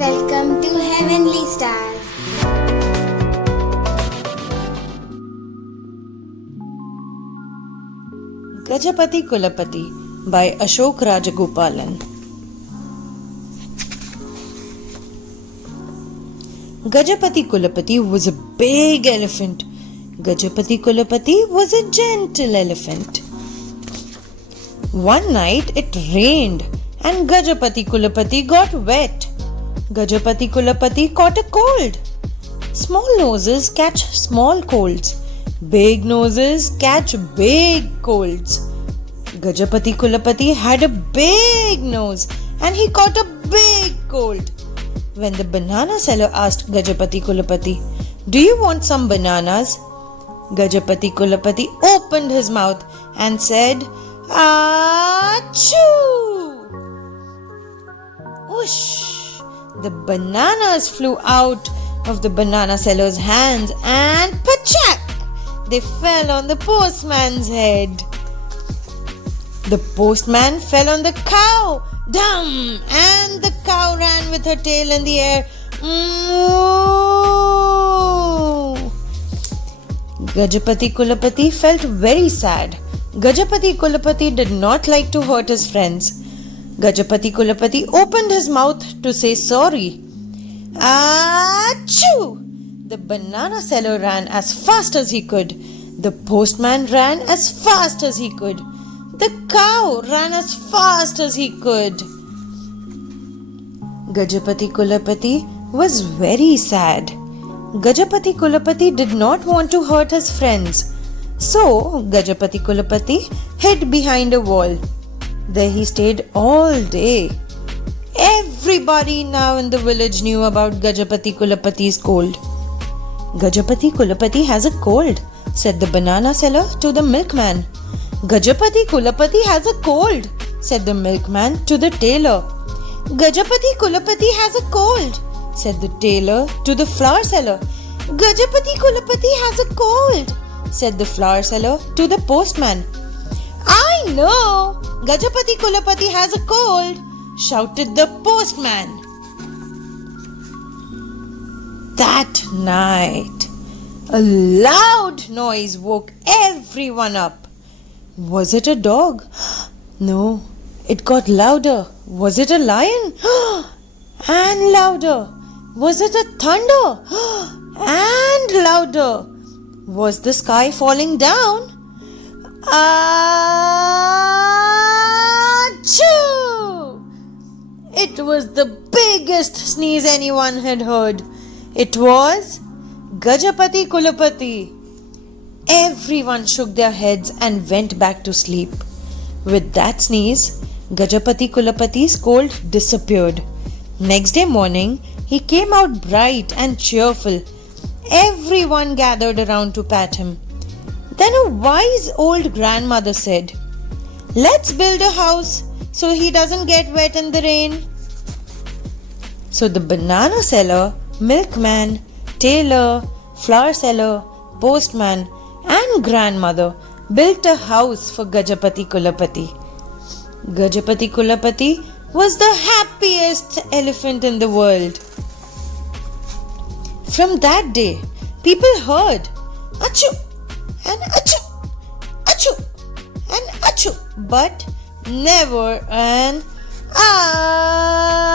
Welcome to Heavenly Stars. Gajapati Kulapati by Ashok Rajagopalan. Gajapati Kulapati was a big elephant. Gajapati Kulapati was a gentle elephant. One night it rained and Gajapati Kulapati got wet. Gajapati Kulapati caught a cold. Small noses catch small colds. Big noses catch big colds. Gajapati Kulapati had a big nose and he caught a big cold. When the banana seller asked Gajapati Kulapati, "Do you want some bananas?" Gajapati Kulapati opened his mouth and said, "Achoo!" Whoosh! The bananas flew out of the banana seller's hands and pachak! They fell on the postman's head. The postman fell on the cow. Dum! And the cow ran with her tail in the air. Moo! Gajapati Kulapati felt very sad. Gajapati Kulapati did not like to hurt his friends. Gajapati Kulapati opened his mouth to say sorry. Achoo! The banana seller ran as fast as he could. The postman ran as fast as he could. The cow ran as fast as he could. Gajapati Kulapati was very sad. Gajapati Kulapati did not want to hurt his friends. So, Gajapati Kulapati hid behind a wall. There he stayed all day. Everybody now in the village knew about Gajapati Kulapati's cold. "Gajapati Kulapati has a cold," said the banana seller to the milkman. "Gajapati Kulapati has a cold," said the milkman to the tailor. "Gajapati Kulapati has a cold," said the tailor to the flower seller. "Gajapati Kulapati has a cold," said the flower seller to the postman. "I know! Gajapati Kulapati has a cold," shouted the postman. That night, a loud noise woke everyone up. Was it a dog? No, it got louder. Was it a lion? And louder. Was it a thunder? And louder. Was the sky falling down? Achoo! It was the biggest sneeze anyone had heard. It was Gajapati Kulapati. Everyone shook their heads and went back to sleep. With that sneeze, Gajapati Kulapati's cold disappeared. Next day morning, he came out bright and cheerful. Everyone gathered around to pat him. Then a wise old grandmother said, "Let's build a house so he doesn't get wet in the rain." So the banana seller, milkman, tailor, flower seller, postman and grandmother built a house for Gajapati Kulapati. Gajapati Kulapati was the happiest elephant in the world. From that day, people heard achoo and achoo, achoo and achoo, but never an ah.